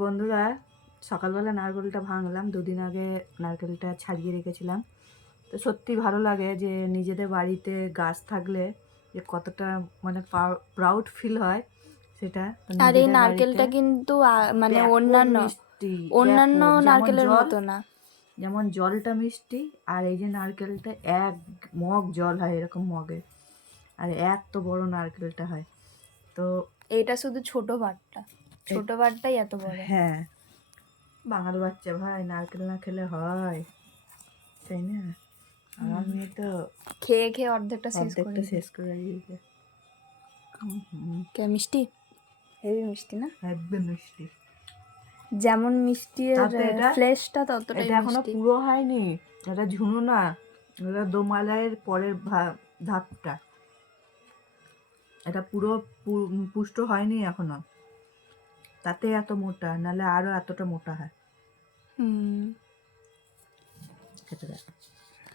বন্ধুরা, সকালবেলা নারকেলটা ভাঙলাম। দুদিন আগে নারকেলটা ছাড়িয়ে রেখেছিলাম। তো সত্যি ভালো লাগে যে নিজেদের বাড়িতে গাছ থাকলে যে কতটা মানে প্রাউড ফিল হয় সেটা। তো আর এই নিজেদের বাড়িতে নারকেলটা কিন্তু মানে ব্যাপক মিষ্টি, অন্যান্য ব্যাপক। নারকেলের মতো না। যেমন জলটা মিষ্টি, আর এই যে নারকেলটা 1 মগ জল হয় এরকম মগে, আর এত বড় নারকেলটা হয়। তো এটা শুধু ছোট বাটটাই এত বড়। হ্যাঁ, বাঙাল বাচ্চা ভাই, নারকেল না খেলে হয়, তাই না? আমার মেয়ে তো খেয়ে খেয়ে অর্ধেকটা শেষ করে দিয়েছে। কে মিষ্টি, হেভি মিষ্টি না? একদম মিষ্টি। যেমন মিষ্টি এর তাতে ফ্লেশটা ততটাই এটা এখনো মিষ্টি। পুরো হয়নি, এটা ঝুনো না, এটা দোমালাইয়ের পরের ধাপটা। এটা পুরো পুষ্ট হয়নি এখনো, তাতে এত মোটা, নাহলে আরো এতটা মোটা হয়। হুম। খেতে দেয়।